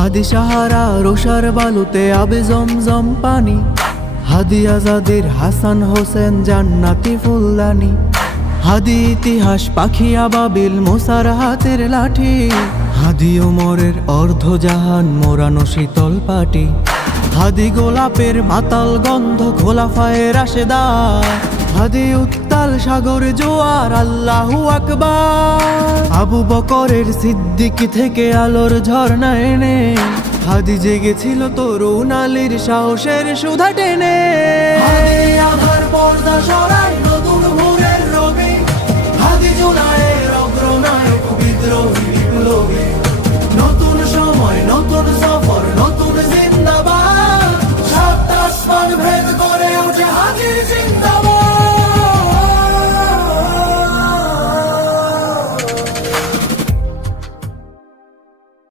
হাদি সাহারা রোশার বালুতে আবে জমজম পানি, হাদি আজাদের হাসান হোসেন জান্নাতি ফুলদানি, হাদি ইতিহাস পাখি আবাবিল মুসার হাতের লাঠি, হাদি ওমরের অর্ধজাহান মোরানো শীতল পাটি, হাদি গোলাপের মাতাল গন্ধ খোলাফায়ে রাশেদার, হাদি উত্তাল সাগর জোয়ার আল্লাহু আকবার। আবু বকরের সিদ্দিকী থেকে আলোর ঝর্ণা এনে, হাদি জেগেছিল তরুণ আলীর সাহসের সুধা টেনে। হাদি আধার পর্দা সরাই নতুন ভোরের রবি, হাদি জুনায়ের অগ্রনায়ক বিদ্রোহী বিপ্লবী।